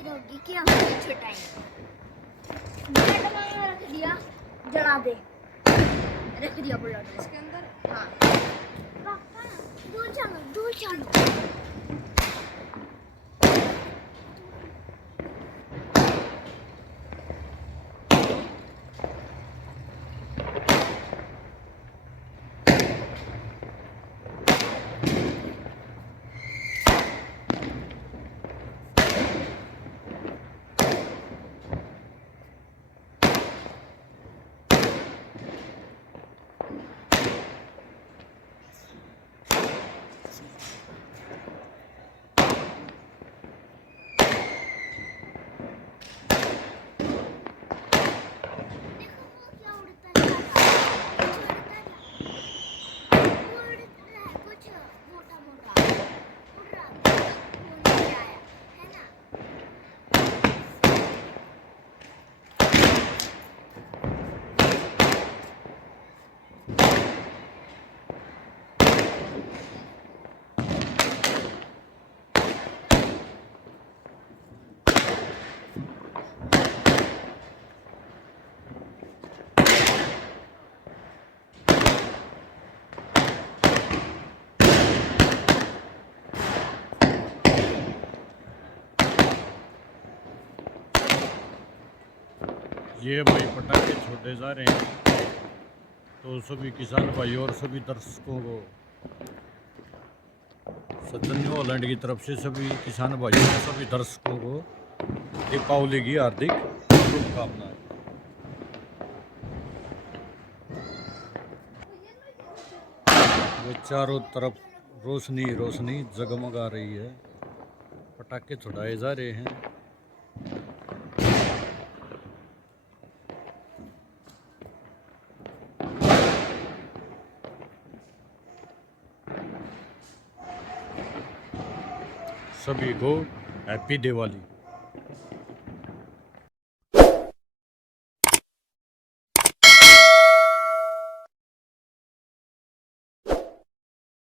फिर होगी कि हम छुटाएंगे। ब्रेड में रख दिया, जला दे, रख दिया बुलेट इसके अंदर। हाँ पापा दूर चलो, दूर चलो। ये भाई पटाखे छोड़े जा रहे हैं, तो सभी किसान भाई और सभी दर्शकों को सज्जन हॉलैंड की तरफ से सभी किसान भाइयों को, सभी दर्शकों को दीपावली की हार्दिक शुभकामनाएं। वो चारों तरफ रोशनी रोशनी जगमगा रही है, पटाखे छुड़ाए जा रहे हैं। सभी को हैप्पी दिवाली।